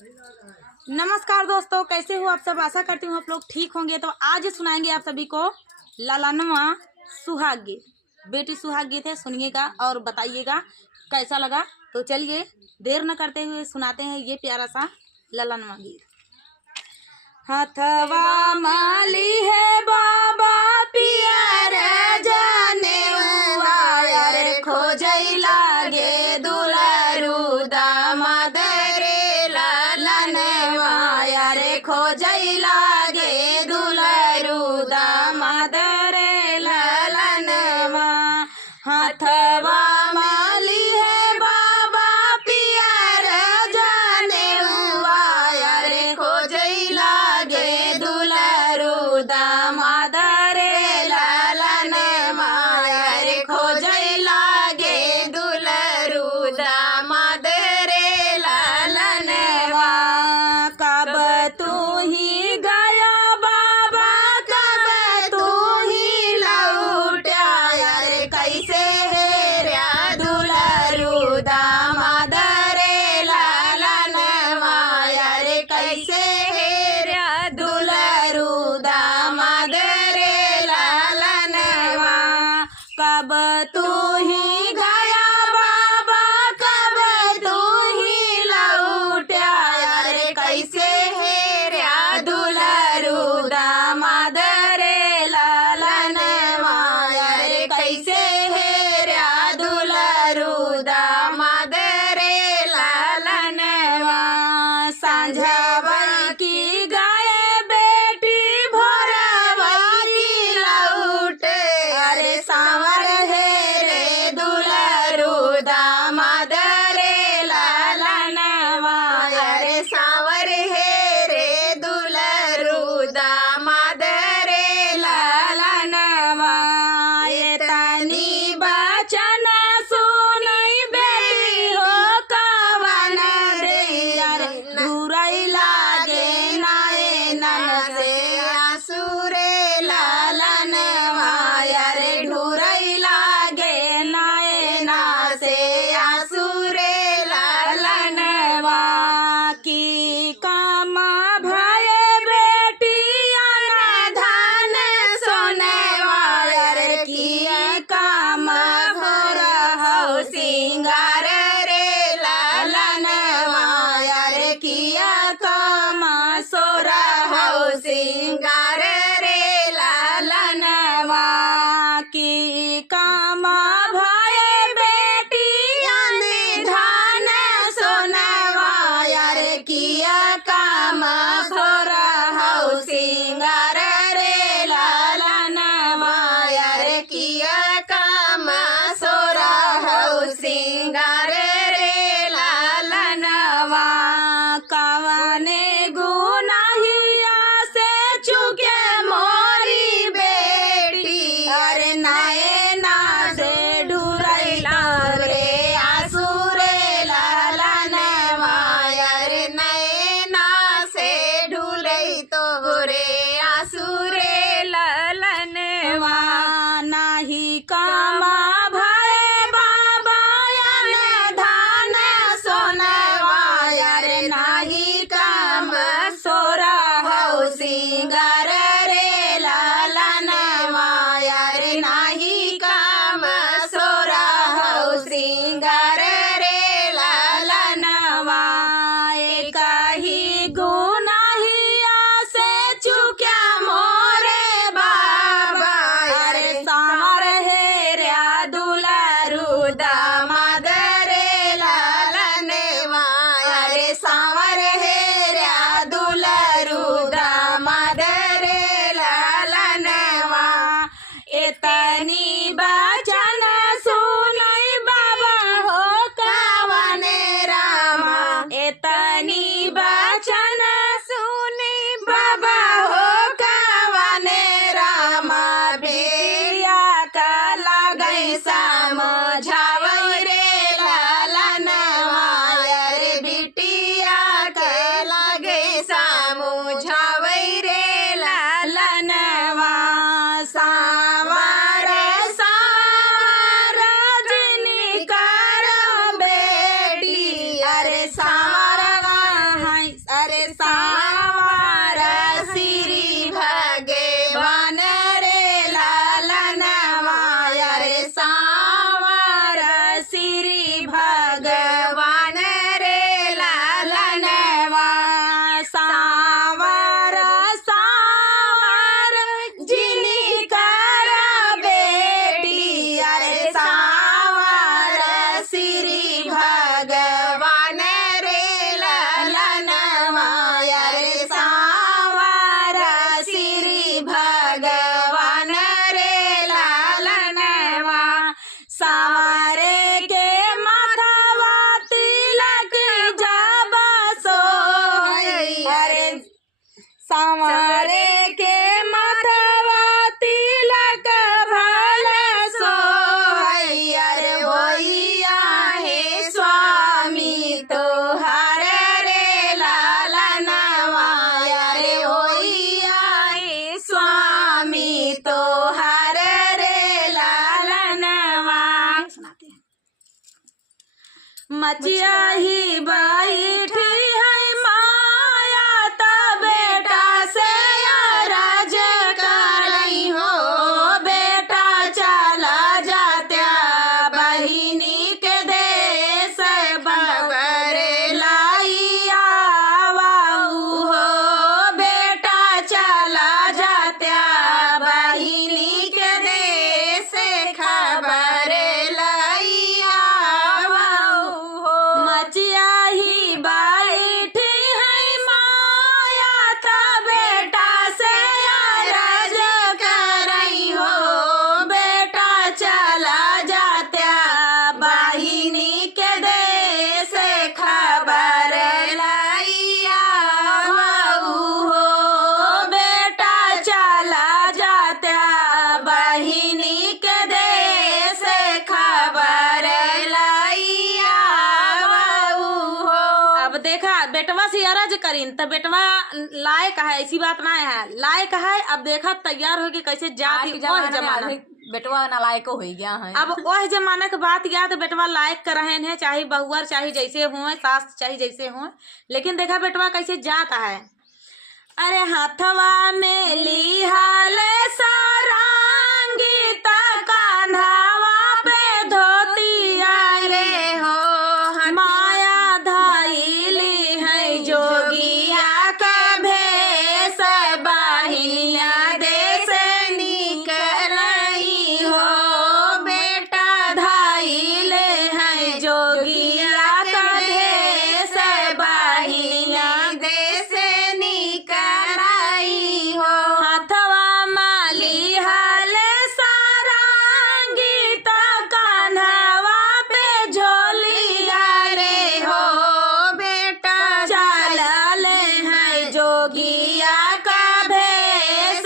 नमस्कार दोस्तों, कैसे हो आप सब। आशा करती हूँ आप लोग ठीक होंगे। तो आज सुनाएंगे आप सभी को ललनवा सुहाग गीत। बेटी सुहाग गीत है, सुनिएगा और बताइएगा कैसा लगा। तो चलिए देर न करते हुए सुनाते हैं ये प्यारा सा ललनवा गीत। हथवा माली है बाबा पियर जाने रे खोजई लागे दुलरू दामाद रे ललनवा रे खोजई लागे दुलरू दामाद रे ललनवा। हथवा माली है बाबा पियर जाने रे खोजई लागे दुलरू दामाद रे ललनवा रे खोजई लागे दुलरू दामाद रे ललनवा। कब तू ही गया बाबा, कब तू ही लौटा रे कैसे हेरा दुलरू दामाद रे ललनवा रे कैसे हेरा दुलरू दामाद रे ललनवा। कब तू ही गया बाबा, कब तू ही लौटा रे कैसे हेरा दुलरू दामाद रे ललनवा रे कैसे हेरा दुलरू दामाद रे मचिया ही बैठी है माया त बेटा से अरज करई हो बेटा चला जात्या बहिनी के देश बगरे लाइया वाऊ हो बेटा चला जात्या बहिनी के देश खबर लाइया वाऊ हो मचिया ही बैठी है माया त बेटा से अरज करई हो बेटा चला जात्या बहिनी के देश खबर लाइया वाऊ हो बेटा चला जात्या बहिनी के देश खबर लाइया वाऊ हो। अब देखा बेटवा से अरज करीन तो बेटवा लायक है, ऐसी बात ना है, लायक है। अब देखा तैयार होके कैसे जाती जमाना बेटवा नालायक हो गया है। अब वह जमाना के बात गया तो बेटवा लायक कर रहे हैं, चाहे बहुअर चाहे जैसे हुए सास चाहे जैसे हुए, लेकिन देखा बेटवा कैसे जाता है। अरे हाथवा में लिहाल सारंगी त कान्हावा पे धोतिया रे हो माया धइली है जोगिया का भेष बहिनिया देश निकलई हो बेटा धइले है जोगिया का भेष बहिनिया देश निकलई हो हाथवा माली हाल सारंगी त कान्हावा पे झोलिया रे हो बेटा चलले है जोगिया का भेष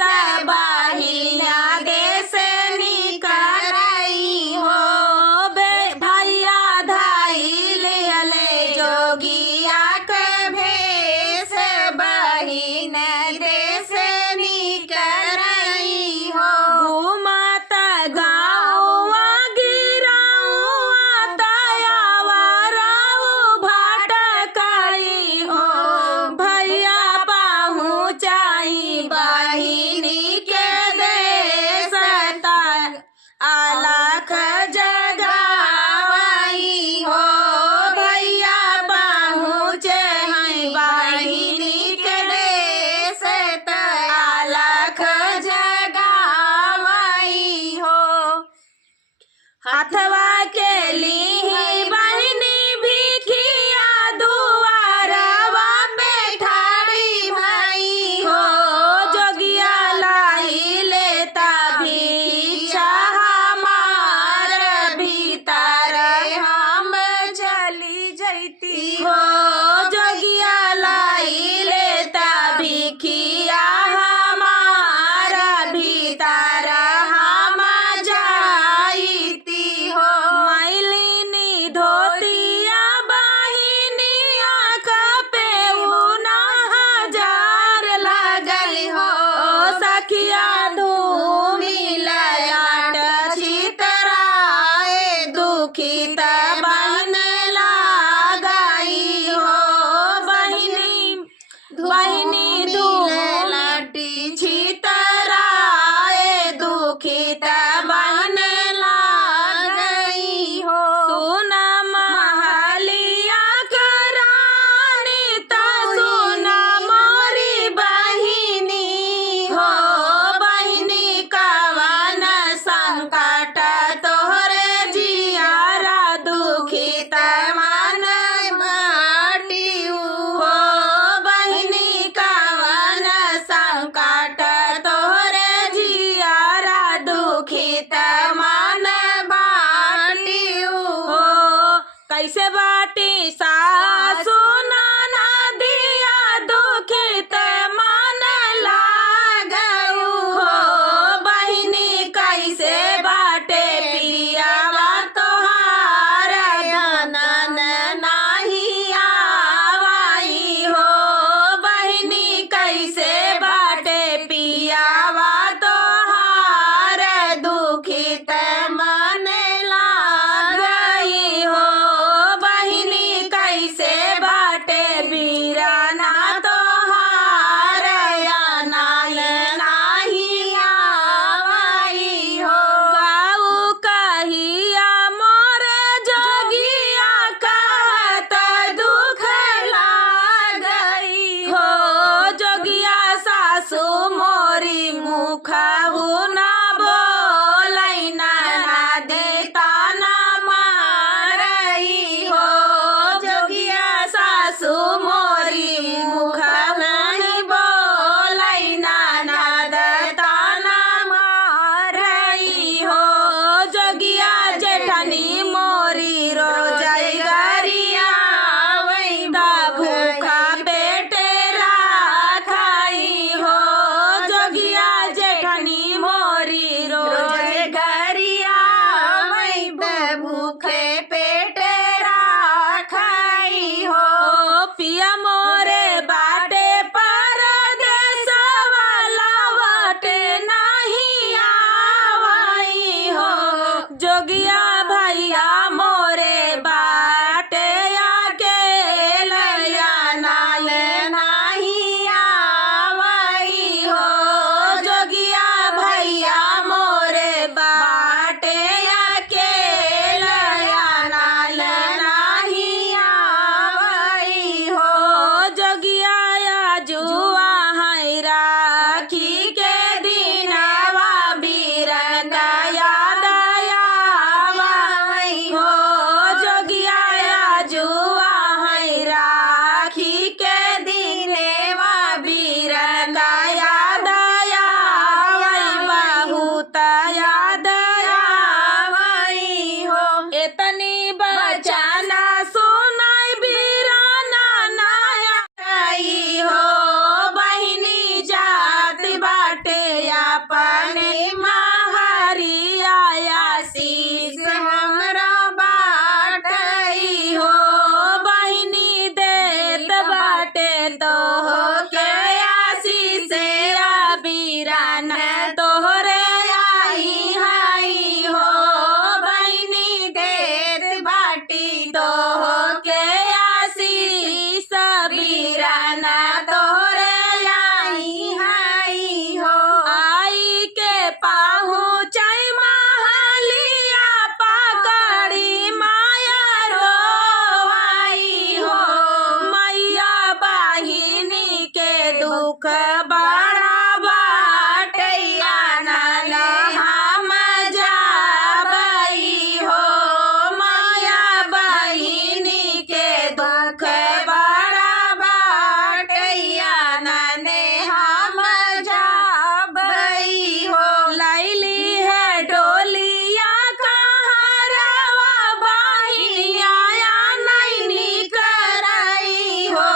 बहिनिया देश निकलई हो भैया धइले जोगिया का भेष बहिन देश निकलई हो घूमत गाँवा गिराउआ तयावा राऊ भटकई हो भैया पहुँचाई बहिनी के देश अलख जगावई हो भैया पहुँचे हैं बहिनी के देश अलख जगावई हो हाथवा के ली बहिनी भिखिया दुआरवा पे ठाड़ी भई हो जोगिया लाई लेता भिक्षा हमार भीतर हम चली जैती हो जोगिया लाई लेता भिखिया हमार भीतर हम जाईती हो मैलिनी धोतिया बहिनिया का पे उना हजार लगल हो सखिया धूमि लयाट छितराए दुखित बन लागई हो दुख बड़ा बाटैया नन हम जाबई हो माया बहिनी के दुख बड़ा बाटैया नन हम जाबई हो लैली है डोलिया कहाँ रवा बहिनिया नैनी करई हो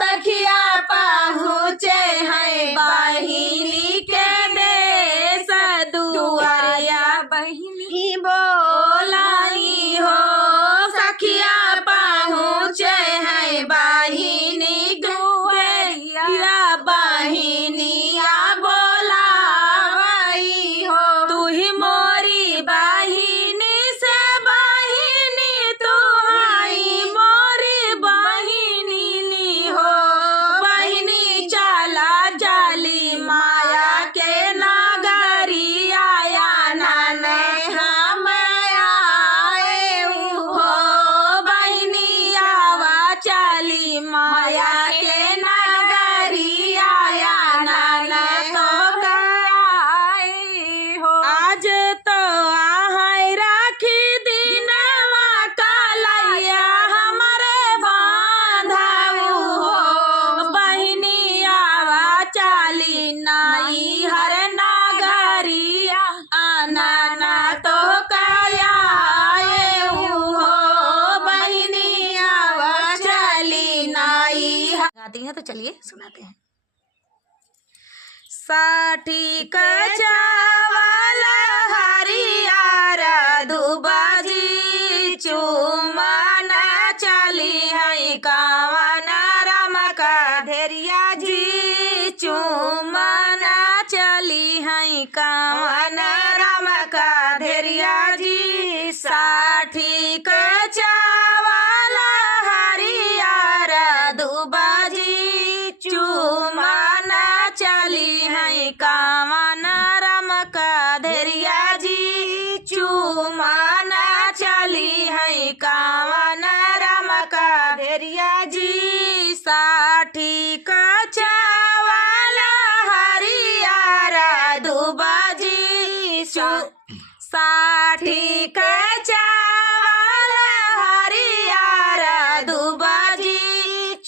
सखिया पहुँचे हैं बहिनी के देश दुआरिया बहिनी बोलाई हो सखिया पहुँचे हैं बहिनी दुआरिया बहिनिया बोलाई हो तू ही मोरी बहिनी से बहिनी तू आई मोरी बहिनी हो बहिनी चला जाली माया के नगरी आया नन हम आए हो बहिनी आवा चली माया के नगरी आया नन तो आए हो आज तो आहै राखी दिनवा कलैया हमरे बांधऊ हो बहिनी आवा चाली नाई हर नगरिया आना तो काया हो बहिनी आवा चाली नाई गाती हैं तो चलिए सुनाते हैं साठी कचावल हरियर दुबाजी चुमन चली है कावन रमका धेरिया जी चुमन चली है कावन रमका धेरिया जी साठी कचावल हरियर दुबाजी चुमन चली है कावन रमका धेरिया जी चुमन चली है कावन रमका धेरिया जी साठी कचावल हरियर दुबाजी साठी कचावल हरियर दुबाजी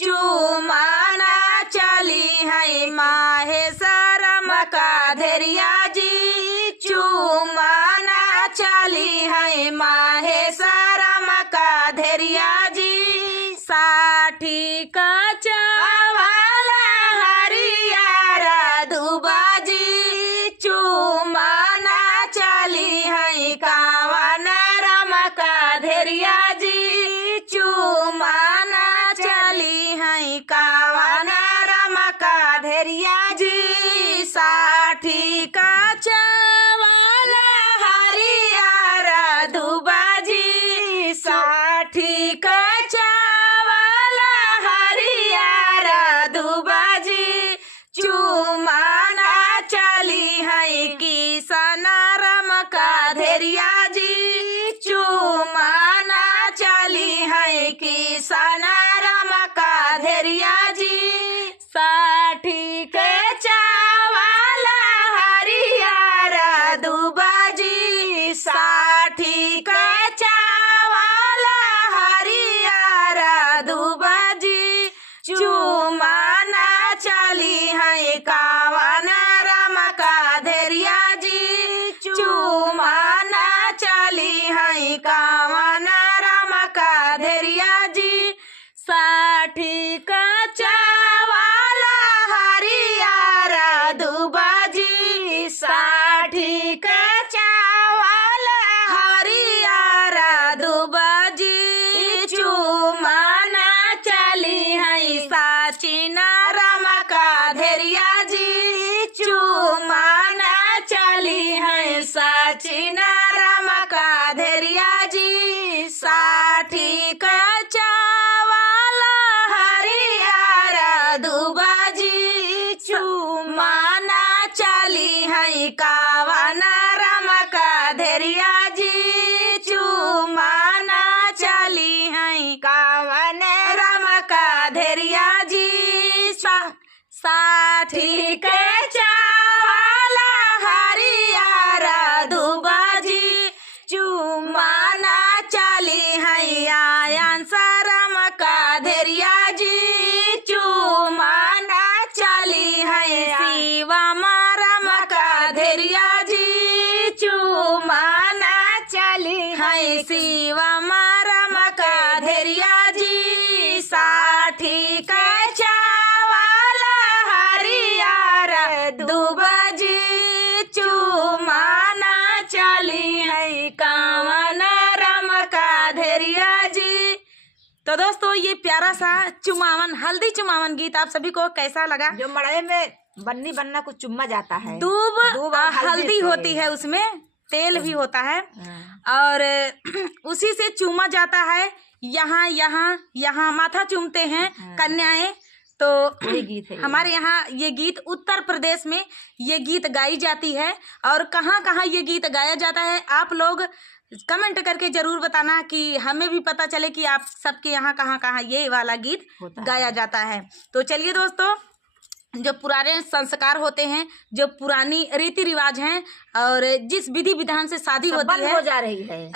चुमन चली है माहेश्वरम का धेरिया जी चुमन चली है माहेश्वरम का धेरिया जी साठी कचावल हरियर दुबाजी चुमन चली है कावन रमका धेरिया जी चुमन चली है कावन रमका धेरिया जी साठी कचावल हरियर दुबाजी साठी कचावल हरियर दुबाजी चुमन चली है किसन रमका धेरिया जी चुमन चली है किसन रमका धेरिया जी साठी कचावल हरियर दुबाजी साठी कचावल हरियर दुबाजी चुमन चली है कावन रमका धेरिया जी चुमन चली है कावन रमका धेरिया जी साठी कचावल हरियर दुबाजी साठी कचावल हरियर दुबाजी चुमन चली है साचिन रमका धेरिया जी चुमन चली है साचिन रमका धेरिया जी साठी कचावल हरियर दुबाजी चुमन चली है कावन रमका धेरिया जी चुमन चली है कावन रमका धेरिया जी साठी के चावला हरियर दुबाजी चुमाना चली हैया अंसरम का धेरिया जी चुमाना चली है शिवा मारम का धेरिया जी चुमाना चली है शिवा मारम का धेरिया जी साठी का चावला हरियर दुबाजी चुमाना चली है कावन रम का धेरिया जी। तो दोस्तों ये प्यारा सा चुमावन हल्दी चुमावन गीत आप सभी को कैसा लगा? जो मड़ाई में बन्नी बनना को चुम्मा जाता है, दूब दूब और और हल्दी से। होती है, उसमें तेल भी होता है और उसी से चूमा जाता है। यहाँ यहाँ यहाँ माथा चूमते हैं कन्याएं। तो ये गीत है हमारे यहाँ ये गीत उत्तर प्रदेश में ये गीत गाई जाती है। और कहाँ कहाँ ये गीत गाया जाता है आप लोग कमेंट करके जरूर बताना कि हमें भी पता चले कि आप सबके यहाँ कहाँ कहाँ ये वाला गीत गाया जाता है। तो चलिए दोस्तों, जो पुराने संस्कार होते हैं, जो पुरानी रीति रिवाज हैं और जिस विधि विधान से शादी होती बंद है हो जा रही है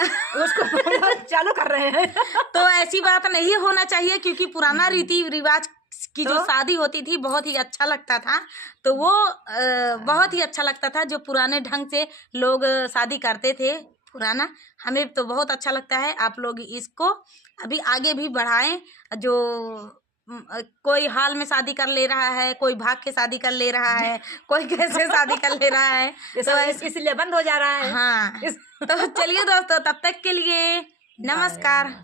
उसको चालू कर रहे हैं। तो ऐसी बात नहीं होना चाहिए, क्योंकि पुराना रीति रिवाज की जो शादी होती थी बहुत ही अच्छा लगता था। तो वो बहुत ही अच्छा लगता था जो पुराने ढंग से लोग शादी करते थे पुराना। हमें तो बहुत अच्छा लगता है। आप लोग इसको अभी आगे भी बढ़ाएं। जो कोई हाल में शादी कर ले रहा है, कोई भाग के शादी कर ले रहा है, कोई कैसे शादी कर ले रहा है, तो इसलिए बंद हो जा रहा है। हाँ। तो चलिए दोस्तों, तब तक के लिए नमस्कार।